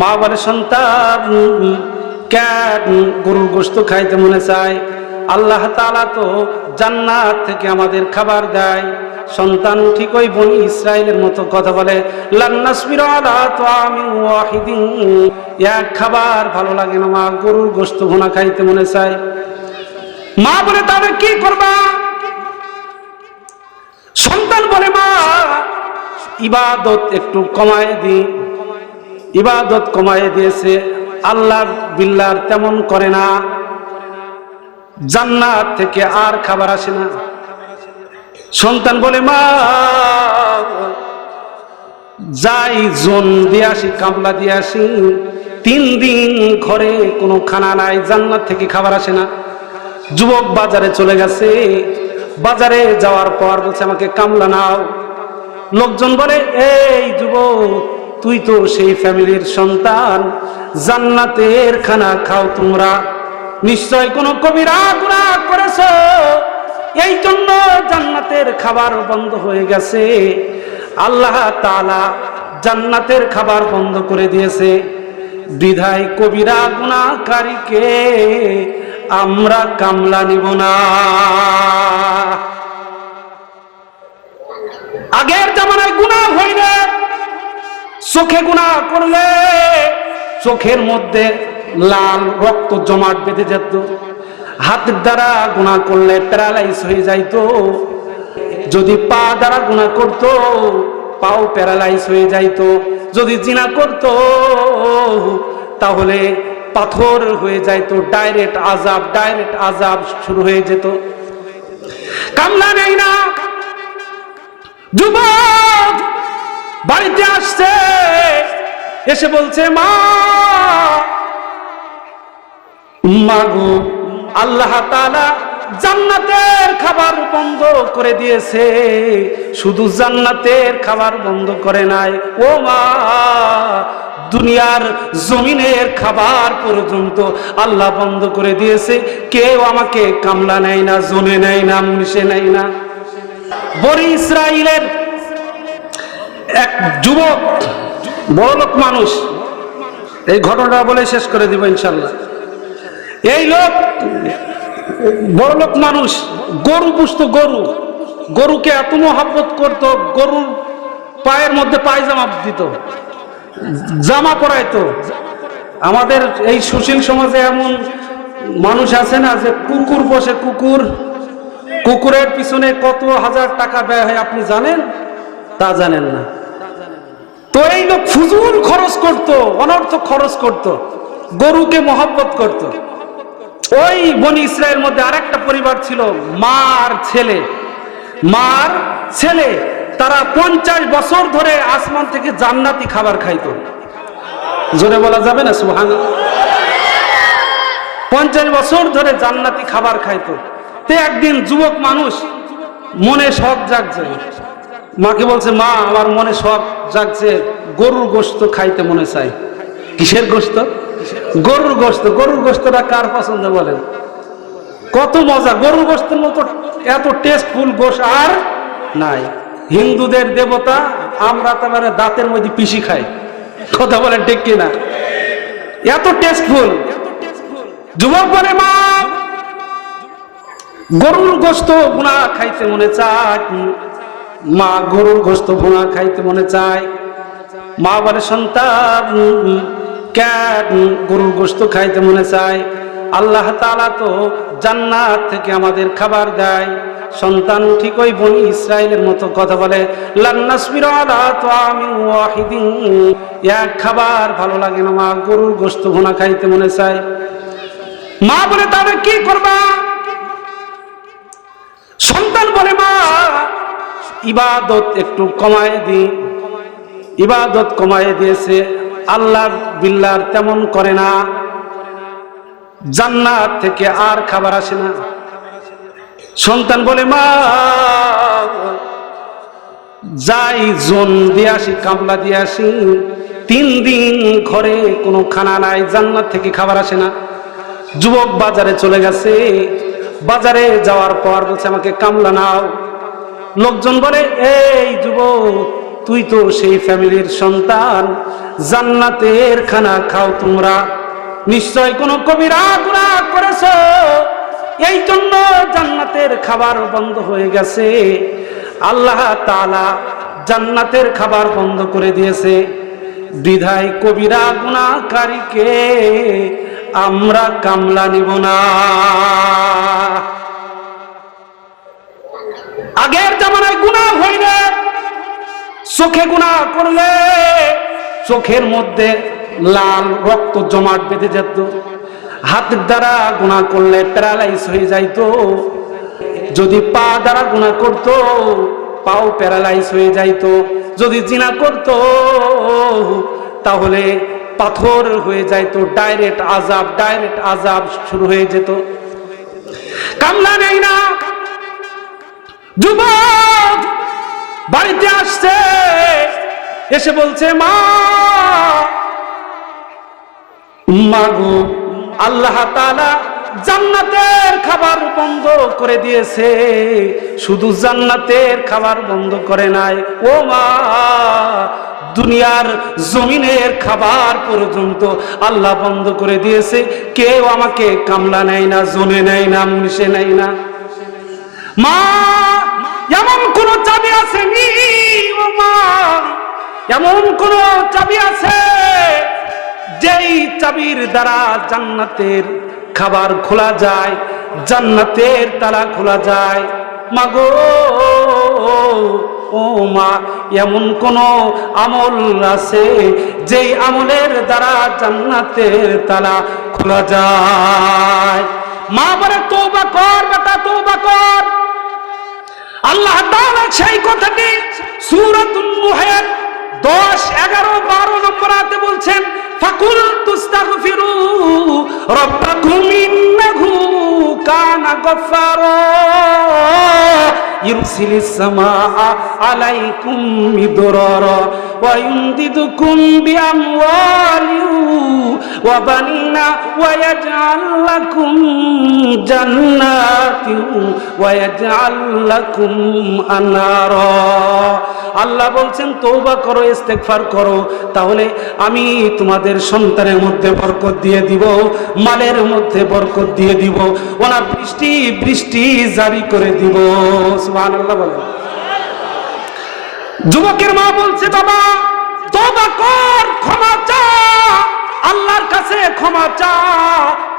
মা বলে সন্তান, ক্যাট, গরুর গোস্ত খাইতে মনে চায়। আল্লাহ তালা তো জান্নাত থেকে আমাদের খাবার দেয়। সন্তান ঠিক ওই বনি ইসরায়েলের মতো কথা বলে এক খাবার ভালো লাগে না মা, গরুর গোস্ত ভুনা খাইতে মনে চায়। মা বলে তাহলে কি করবা? সন্তান বলে, মা, ইবাদত একটু কমায় দি ইবাদত কমায় দিয়েছে আল্লাহ বিল্লার তেমন করে না। জান্নাত থেকে আর খাবার আসে না। সন্তান বলে, মা, যাই জোন দিয়ে আসি, কামলা দিয়ে আসি, তিন দিন ঘরে কোনো খানা নাই, জান্নাত থেকে খাবার আসে না। যুবক বাজারে চলে গেছে। বাজারে যাওয়ার পর বলছে, আমাকে কামলা নাও। লোকজন বলে, এই যুবক তুই তো সেই ফ্যামিলির সন্তান। জান্নাতের খানা খাও তোমরা। নিশ্চয় কোনো কবিরা গুণা করেছ। এই জন্য জান্নাতের খাবার বন্ধ হয়ে গেছে। আল্লাহ তাআলা জান্নাতের খাবার বন্ধ করে দিয়েছে। বিধায় কবিরা গুণাকারীকে আমরা কামলা নিব না। আগের জামানায় গুণা চোখে গুণা করলে চোখের মধ্যে লাল রক্ত জমাট বেঁধে যেত। হাতের দ্বারা গুণা করলে প্যারালাইজ হয়ে যাইতো। যদি পা দ্বারা গুণা করত, পাও প্যারালাইজ হয়ে যাইতো। যদি জিনা করত, তাহলে পাথর হয়ে যাইতো। ডাইরেক্ট আজাব ডাইরেক্ট আজাব শুরু হয়ে যেত। কামলা নেই না। যুবক বাড়িতে আসছে, এসে বলছে, মা মাগো আল্লাহ জান্নাতের খাবার বন্ধ করে দিয়েছে। শুধু জান্নাতের খাবার বন্ধ করে নাই। ও মা, দুনিয়ার জমিনের খাবার পর্যন্ত আল্লাহ বন্ধ করে দিয়েছে। কেউ আমাকে কামলা নেয় না জমে নেয় না মুনিষে নেয় না। বড়ি ইসরায়েলের এক যুবক বড়লোক মানুষ। এই ঘটনাটা বলে শেষ করে দিব ইনশাল্লাহ এই লোক বড়লোক মানুষ, গরু পুষত গরু। গরুকে এত মহাব্বত করত, গরুর পায়ের মধ্যে পায়জামা দিত, জামা পরাইতো। আমাদের এই সুশীল সমাজে এমন মানুষ আছে না যে কুকুর বসে কুকুর, কুকুরের পিছনে কত হাজার টাকা ব্যয় হয় আপনি জানেন? তা জানেন না। তো এই লোক ফুজুল খরচ করত, অনর্থ খরচ করত, গরুকে মহব্বত করত। ওই বনি ইসরায়েল মধ্যে আরেকটা পরিবার ছিল, মার ছেলে। মার ছেলে, তারা পঞ্চাশ বছর ধরে আসমান থেকে জান্নাতি খাবার খাইতো। জোরে বলা যাবে না সুহান পঞ্চাশ বছর ধরে জান্নাতি খাবার খাইতো। তে একদিন যুবক মানুষ মনে শখ জাগছে। মাকে বলছে, মা, আমার মনে শখ জাগছে, গরুর গোস্ত খাইতে মনে চাই। কিসের গোস্ত? গরুর গোস্ত। গরুর গোস্তটা কার পছন্দ বলেন? কত মজা। গরুর গোস্তের মতো এত টেস্টফুল গোস আর নাই। হিন্দুদের দেবতা আমরা তো মানে দাঁতের মধ্যে পিসি খাই কথা বলেন ঠিক কিনা? এত টেস্টফুল যুবক বলে, মা, গরুর গোস্ত ভুনা খাইতে মনে চায় মা গরুর গোস্ত ভুনা খাইতে মনে চায়। মা বলে, সন্তান ক্যাট গরুর গোস্ত খাইতে মনে চায়? আল্লাহ তালা তো জান্নাত থেকে আমাদের খাবার দেয়। সন্তান ঠিক ওই বনি ইসরায়েলের মতো কথা বলে এক খাবার ভালো লাগে না মা, গরুর গোস্ত ভুনা খাইতে মনে চায়। মা বলে, তাহলে কি করবা? সন্তান বলে, মা ইবাদত একটু কমায় দি ইবাদত কমায় দিয়েছে আল্লাহ বিল্লার তেমন করে না। জান্নাত থেকে আর খাবার আসে না। সন্তান বলে, মা, যাই জোন দিয়ে আসি, কামলা দিয়ে আসি। তিন দিন ঘরে কোনো খানা নাই, জান্নাত থেকে খাবার আসে না। যুবক বাজারে চলে গেছে। বাজারে যাওয়ার পর বলছে, আমাকে কামলা নাও। লোকজন বলে, এই যুবক, তুই তো সেই ফ্যামিলির সন্তান। জান্নাতের খানা খাও তোমরা। নিশ্চয় কোনো কবিরা গুণা করেছ। এই জন্য জান্নাতের খাবার বন্ধ হয়ে গেছে। আল্লাহ তালা জান্নাতের খাবার বন্ধ করে দিয়েছে। বিধায় কবিরা গুণাকারীকে আমরা কামলা নিব না। আগের জামানায় গুণা হইলে চোখে গুণা করলে চোখের মধ্যে লাল রক্ত জমাট বেঁধে যেত। হাতের দ্বারা গুণা করলে প্যারালাইজ হয়ে যাইতো। যদি পা দ্বারা গুণা করত, পাও প্যারালাইজ হয়ে যাইতো। যদি জিনা করত, তাহলে পাথর হয়ে যাইতো। ডাইরেক্ট আজাব ডাইরেক্ট আজাব শুরু হয়ে যেত। কামলা নেই না। যুবক, বাড়িতে আসছে। এসে বলছে, মা মাগো আল্লাহ তাআলা জান্নাতের খাবার বন্ধ করে দিয়েছে। শুধু জান্নাতের খাবার বন্ধ করে নাই। ও মা, দুনিয়ার জমিনের খাবার পর্যন্ত আল্লাহ বন্ধ করে দিয়েছে। কেউ আমাকে কামলা নেয় না, জনে নেয় না, মুনিষে নেয় না। মা এমন কোন চাবি আছে নি ও মা। এমন কোন চাবি আছে, যেই চাবির দ্বারা জান্নাতের খাবার খোলা যায়, জান্নাতের তালা খোলা যায়। মাগো ও মা, এমন কোন আমল আছে, যেই আমলের দ্বারা জান্নাতের তালা খোলা যায়। মা বলে, তৌবা কর বেটা, তৌবা কর। আল্লাহ সেই কথাটি সূরাতুন নূহের 10 11 12 নম্বর আয়াতে বলছেন ফাকুল তুস্তাগফিরু রাব্বাকুম ইন্নাহু কানা গফফারা ইরসিলিস সামাআ আলাইকুম মিদরারা ওয়া ইউমদিদুকুম বিআমওয়ালিন ওয়া বানিনা আল্লাহ বলছেন তৌবা করো, ইস্তেগফার করো। তাহলে আমি তোমাদের সন্তানের মধ্যে বরকত দিয়ে দিব, মালের মধ্যে বরকত দিয়ে দিব ওনা বৃষ্টি বৃষ্টি জারি করে দিব। সুবহানাল্লাহ বলেন। যুবকের মা বলছে, বাবা, তওবা কর, ক্ষমা চা। আল্লাহর কাছে ক্ষমা চা।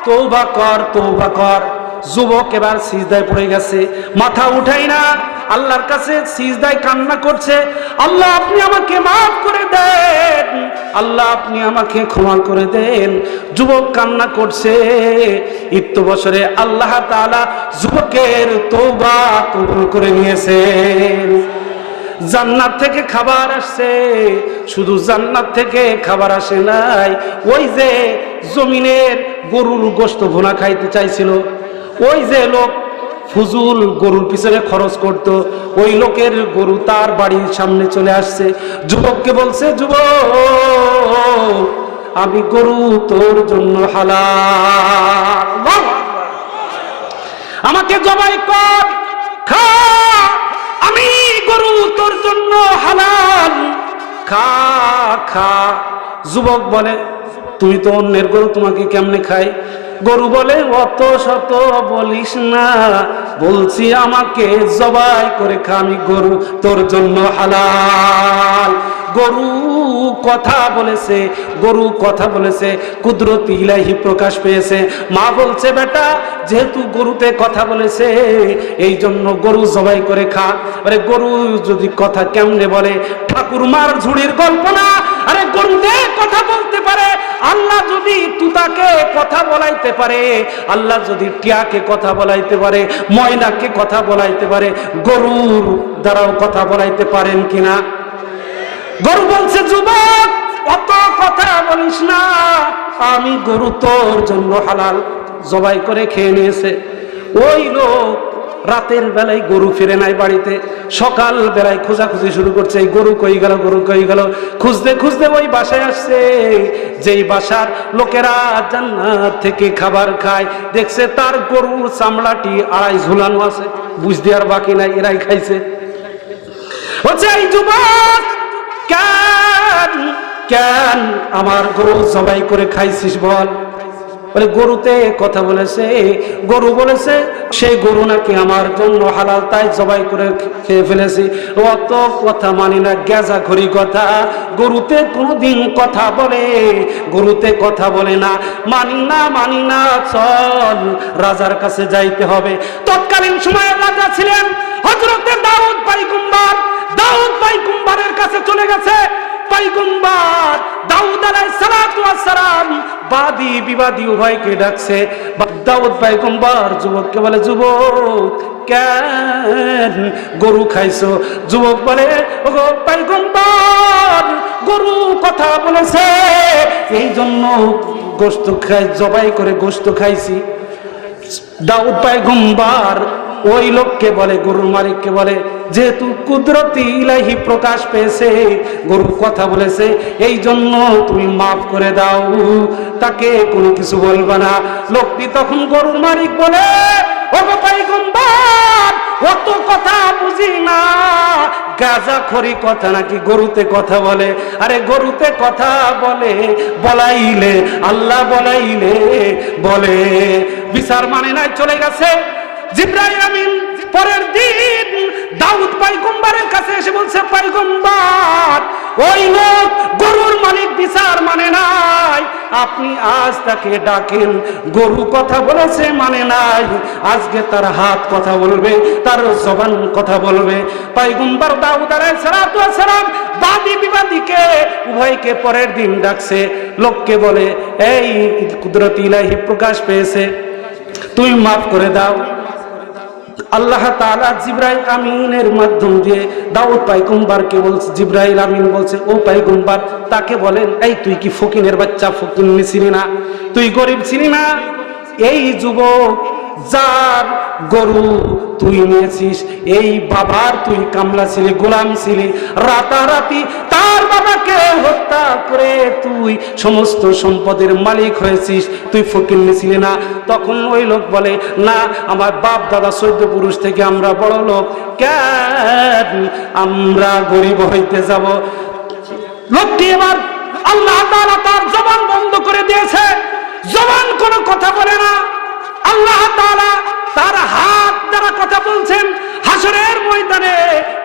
তওবা কর তওবা কর। যুবক এবার সিজদায় পড়ে গেছে। মাথা উঠাই না। আল্লাহর কাছে সিজদায় কান্না করছে। আল্লাহ, আপনি আমাকে মাফ করে দেন। আল্লাহ, আপনি আমাকে ক্ষমা করে দেন। যুবক কান্না করছে। ইত্য বছরে আল্লাহ তাআলা যুবকের তৌবা কবুল করে নিয়েছেন জান্নাত থেকে খাবার আসছে। শুধু জান্নাত থেকে খাবার আসে নাই। ওই যে জমিনের গরুর গোস্ত ভুনা খাইতে চাইছিল। ওই যে লোক ফুজুল গরুর পিছনে খরচ করত, ওই লোকের গরু তার বাড়ির সামনে চলে আসছে। যুবককে বলছে, যুবক, আমি গরু তোর জন্য হালাল। আমাকে জবাই কর, খা, আমি গরু তোর জন্য হালাল। খা খা। যুবক বলে, তুমি তো অন্যের গরু, তোমাকে কেমনে খাই গরু বলে, অত শত বলিস না। বলছি আমাকে জবাই করে খা, আমি গরু, তোর জন্য হালাল। গরু কথা বলেছে, গরু কথা বলেছে, কুদরতি ইলাহি প্রকাশ পেয়েছে। মা বলছে, বেটা, যেহেতু গরুতে কথা বলেছে, এই জন্য গরু জবাই করে খা। আরে গরু যদি কথা কেমনে বলে ঠাকুর মার ঝুড়ির গল্প না? আরে গরুতে কথা বলতে পারে। আল্লাহ যদি তুতাকে কথা বলাইতে পারে, আল্লাহ যদি টিয়াকে কথা বলাইতে পারে ময়নাকে কথা বলাইতে পারে, গরুর দ্বারাও কথা বলাইতে পারেন কিনা? গরু বলছে, যুবক, অত কথা বলিস না, আমি গরু তোর জন্য হালাল জবাই করে খেয়ে নিয়েছে। ওই লোক রাতের বেলায় গরু ফিরে নাই বাড়িতে। সকাল বেলায় খোঁজাখুঁজি শুরু করছে, এই গরু কই গেল, গরু কই গেল? খুঁজতে খুঁজতে ওই বাসায় আসছে। যেই বাসার লোকেরা জান্নাত থেকে খাবার খায়, দেখছে তার গরুর চামড়াটি আড়াই ঝুলানো আছে। বুঝতে আর বাকি নাই, এরাই খাইছে। হচ্ছে এই যুবক, কেন কেন আমার গরু জবাই করে খাইছিস বল? বলে, গরুতে কথা বলেছে, গরু বলেছে, সেই গরু নাকি আমার জন্য হালাল, তাই জবাই করে খেয়ে ফেলেছি। অত কথা মানি না, গেজা ঘড়ি কথা। গরুতে কোনোদিন কথা বলে, গরুতে কথা বলে না। মানি না মানি না, চল, রাজার কাছে যাইতে হবে। তৎকালীন সময়ে রাজা ছিলেন হজরতে দাউদ পাইকুম্বার দাউদ পাইকুম্বারের কাছে চলে গেছে। পাইগম্বার দাউদ আলাইহিস সালাতু ওয়াস বাদী বিবাদী উভয়কে ডাকছে। দাউদ পাইগম্বার যুবককে বলে, যুবক, কেন গরু খাইছো? যুবক বলে, ওগো পাইগম্বার গরু কথা বলেছে এই জন্য গোস্ত খাই, জবাই করে গোস্ত খাইছি। দাউদ পায়গম্বার ওই লোককে বলে, গরুর মালিককে বলে, যেহেতু কুদরতি ইলাহি প্রকাশ পেয়েছে, গরু কথা বলেছে এই জন্য তুমি মাফ করে দাও। তাকে কোনো কিছু বলবে না। লোকটি তখন গরুর মালিক বলে অত কথা বুঝি না। গাজা খড়ি কথা নাকি গরুতে কথা বলে? আরে, গরুতে কথা বলে, বলাইলে, আল্লাহ বলাইলে বলে। বিচার মানে নাই, চলে গেছে। জিব্রাইল আমিন পরের দিন দাউদ পাইগম্বারের কাছে এসে বলছে পাইগম্বার ওই লোক গরুর মালিক বিচার মানে নাই। আপনি আজ তাকে ডাকেন, গরু কথা বলেছে মানে নাই। আজকে তার হাত কথা বলবে, তার জবান কথা বলবে। পাইগম্বার দাউদ আলাইহিস সালাতু ওয়াস সালাম বাদী বিবাদীকে, উভয়কে পরের দিন ডাকছে। লোককে বলে, এই কুদরতি ইলাহি প্রকাশ পেয়েছে। তুমি মাফ করে দাও। আল্লাহ তাআলা জিব্রাইল আমিনের মাধ্যম দিয়ে দাউদ পাইগম্বারকে বলছে, জিব্রাইল আমিন বলছে, ও পাইগম্বার তাকে বলেন, এই তুই কি ফকিনের বাচ্চা? ফকির ছিলি না। তুই গরিব ছিলি না? এই যুবক, যার গরু তুই নিয়েছিস, এই বাবার তুই কামলা ছিলি, গোলাম ছিলি, রাতারাতি তার বাবাকে হত্যা করে তুই সমস্ত সম্পদের মালিক হয়েছিস, তুই ফকির ছিলি না? তখন ওই লোক বলে, না, আমার বাপ দাদা চৈদ্দ পুরুষ থেকে আমরা বড় লোক। কেন আমরা গরিব হইতে যাব? লোকটি এবার আল্লাহ তাআলা তার জবান বন্ধ করে দিয়েছে। জবান কোনো কথা বলে না। আল্লাহ তাআলা তার হাত দ্বারা কথা বলছেন। হাসরের ময়দানে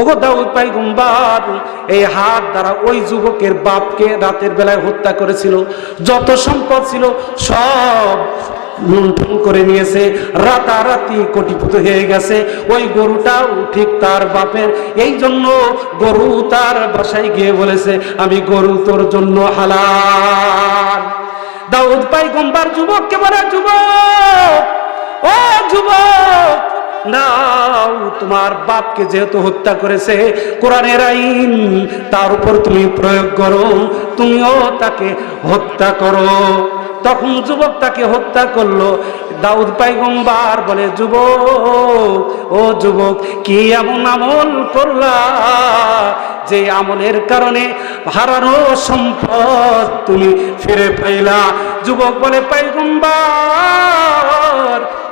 ওগো দাউদ পাইগম্বার, এই হাত দ্বারা ওই যুবকের বাপকে রাতের বেলায় হত্যা করেছিল। যত সম্পদ ছিল সব লুণ্ঠন করে নিয়েছে, রাতারাতি কোটিপুত হয়ে গেছে। ওই গরুটাও ঠিক তার বাপের। এই জন্য গরু তার বাসায় গিয়ে বলেছে, আমি গরু তোর জন্য হালাল। দাউদ পাইগম্বার যুবককে বলে, যুবক, ও যুবক তোমার বাপকে যেহেতু হত্যা করেছে, কোরআনের আইন, তার উপর তুমি প্রয়োগ করো, তুমিও তাকে হত্যা করো। তখন যুবক তাকে হত্যা করল। দাউদ পাইগম্বার বলে, যুবক, ও যুবক, কি এমন আমল করলা যে আমলের কারণে হারানো সম্পদ তুমি ফিরে পাইলা? যুবক বলে, পাইগম্বার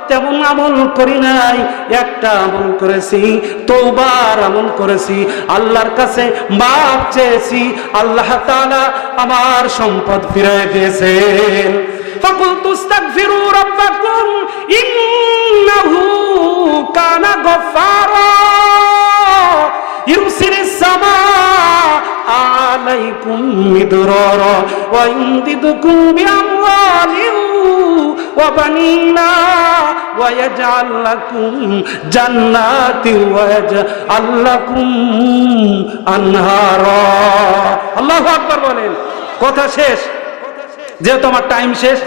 তেমন আমল করি নাই একটা আমল করেছি তোবার আমল করেছি আল্লাহর কাছে মাপ চেয়েছি আল্লাহ তাআলা আমার সম্পদ ফিরে দিয়েছেন فقلت استغفروا ربكم إنه كان غفارا يرسل السماء عليكم مدرارا ويمددكم بأموال وبنينا ويجعل لكم جنات ويجعل لكم أنهارا الله أكبر বলেন কথা শেষ যেহেতু আমার টাইম শেষ